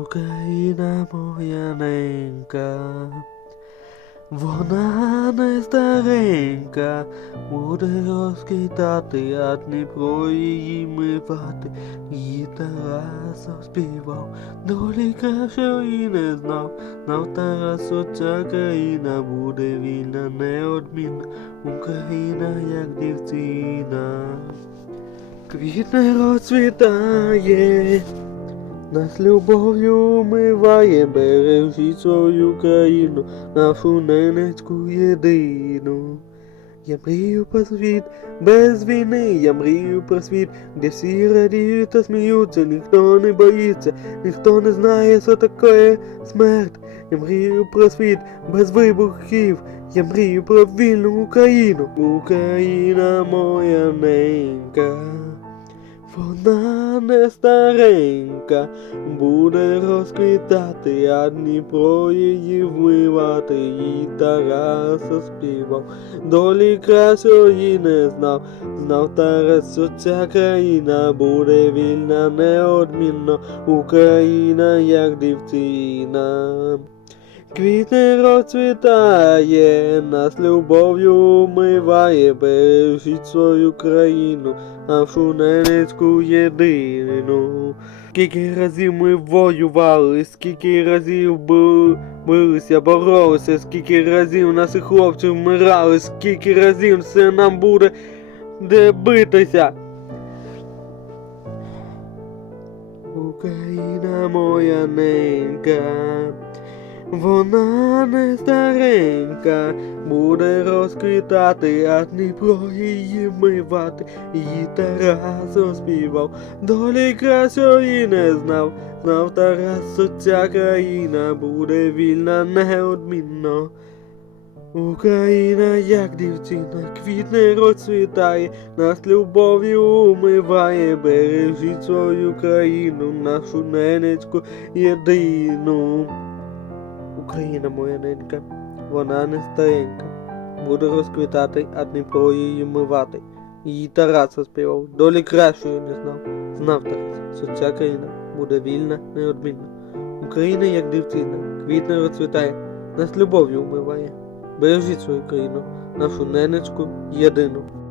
Україна моя ненька, вона не старенька, буде розкидати, а Дніпро її мивати, її Тарасо співав, долі кращої не знав, Нав Тарасу ця країна буде вільна, неодмінна, Україна, як дівчина, квітне розцвітає. Нас любов'ю умиває, бережіть свою країну, нашу ненецьку єдину. Я мрію про світ без війни, я мрію про світ, де всі радіють та сміються, ніхто не боїться, ніхто не знає, що таке смерть. Я мрію про світ без вибухів, я мрію про вільну Україну. Україна моя ненька. Вона не старенька, буде розквітати, а Дніпро її вмивати, їй Тараса співав, долі красої не знав, знав Тарас, що ця країна буде вільна, неодмінно Україна, як дівчина. Квітне розцвітає, нас любов'ю миває, бережіть свою країну, нашу ненецьку єдину. Скільки разів ми воювали, скільки разів билися, боролися, скільки разів наші хлопці вмирали, скільки разів все нам буде де битися. Україна моя ненька. Вона не старенька, буде розквітати, а Дніпро її мивати, її Тарас співав, долі красої не знав, знав Тарас, що ця країна буде вільна неодмінно. Україна, як дівчина, квітне розцвітає, нас любов'ю умиває, бережіть свою країну, нашу ненецьку єдину. Україна моя ненька, вона не старенька, буде розквітати, а Дніпро її мивати. Її Тараса співав, долі кращої не знав. Знав Тарас, що ця країна буде вільна, неодмінна. Україна, як дівчина, квітне розцвітає, нас любов'ю вмиває. Бережіть свою країну, нашу ненечку єдину.